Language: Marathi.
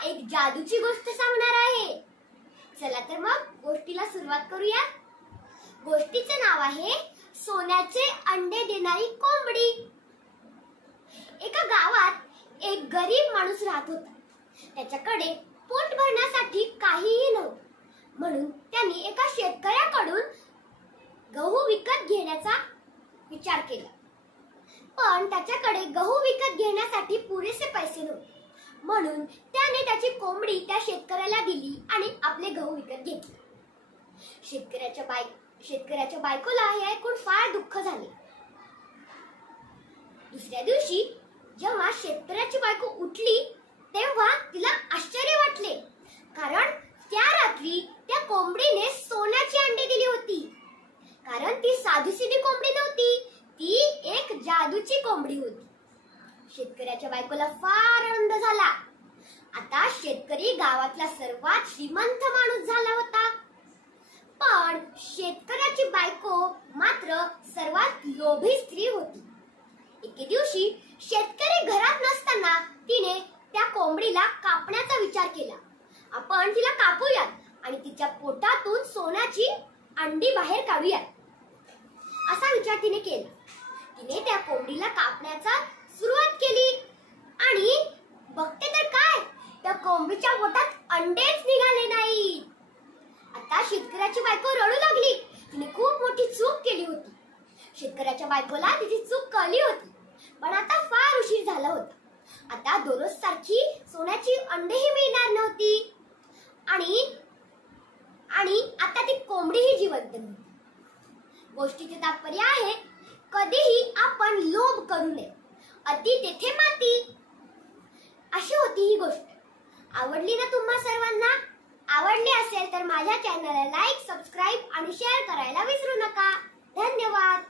एक जादूची गोष्ट सांगणार आहे। चला तर मग गोष्टीला सुरुवात करूया। गोष्टीचे नाव आहे सोन्याचे अंडे देणारी कोंबडी। एका गावात एक गरीब माणूस राहत होता। त्याच्याकडे पोट भरण्यासाठी काहीही नव्हतं, म्हणून त्यांनी एका शेतकऱ्याकडून गहू विकत घेण्याचा विचार केला। पण त्याच्याकडे गहू विकत घेण्यासाठी पुरेसे पैसे नव्हते, म्हणून त्याने त्याची कोंबडी त्या शेतकऱ्याला दिली आणि आपले गहू विकत घेतले। शेतकऱ्याच्या बायकोला हे ऐकून फार दुःख झाले। दुसऱ्या दिवशी जेव्हा शेतकऱ्याची बायको उठली तेव्हा तिला आश्चर्य वाटले, कारण त्या रात्री त्या कोंबडीने सोन्याची अंडी दिली होती। कारण ती साधीसीधी कोंबडी नव्हती, ती एक जादूची कोंबडी होती। शेतकऱ्याच्या बायकोला फार आनंद झाला। आता शेतकरी गावातला सर्वात श्रीमंत माणूस झाला होता। पण शेतकऱ्याची बायको मात्र सर्वात लोभी स्त्री होती। एके दिवशी शेतकरी घरात नसताना तिने त्या कोंबडीला कापण्याचा विचार केला। आपण तिला कापूयात आणि तिच्या पोटातून सोन्याची अंडी बाहेर काढूयात असा विचार तिने केला। तिने त्या कोंबडीला कापण्याचा सुरुवात केली आणि बघते तर काय, त्या कोंबडीच्या पोटात अंडेच निघाले नाही। आता शेतकऱ्याची बायको रडू लागली। तिने खूप मोठी चूक केली होती। शेतकऱ्याच्या बायकोला तिची चूक कळली होती, पण आता फार उशीर झाला होता। आता दररोज सारखी सोन्याची अंडेही मिळणार नव्हती आणि आता ती कोंबडीही जिवंत नव्हती। गोष्टीचे तात्पर्य आहे, कधीही आपण लोभ करू नये, अति तेथे माती। अशी होती ही गोष्ट। आवडली ना तुम्हा सर्वांना? आवडली असेल तर माझ्या चॅनलला लाईक, सबस्क्राईब आणि शेअर करायला विसरू नका। धन्यवाद।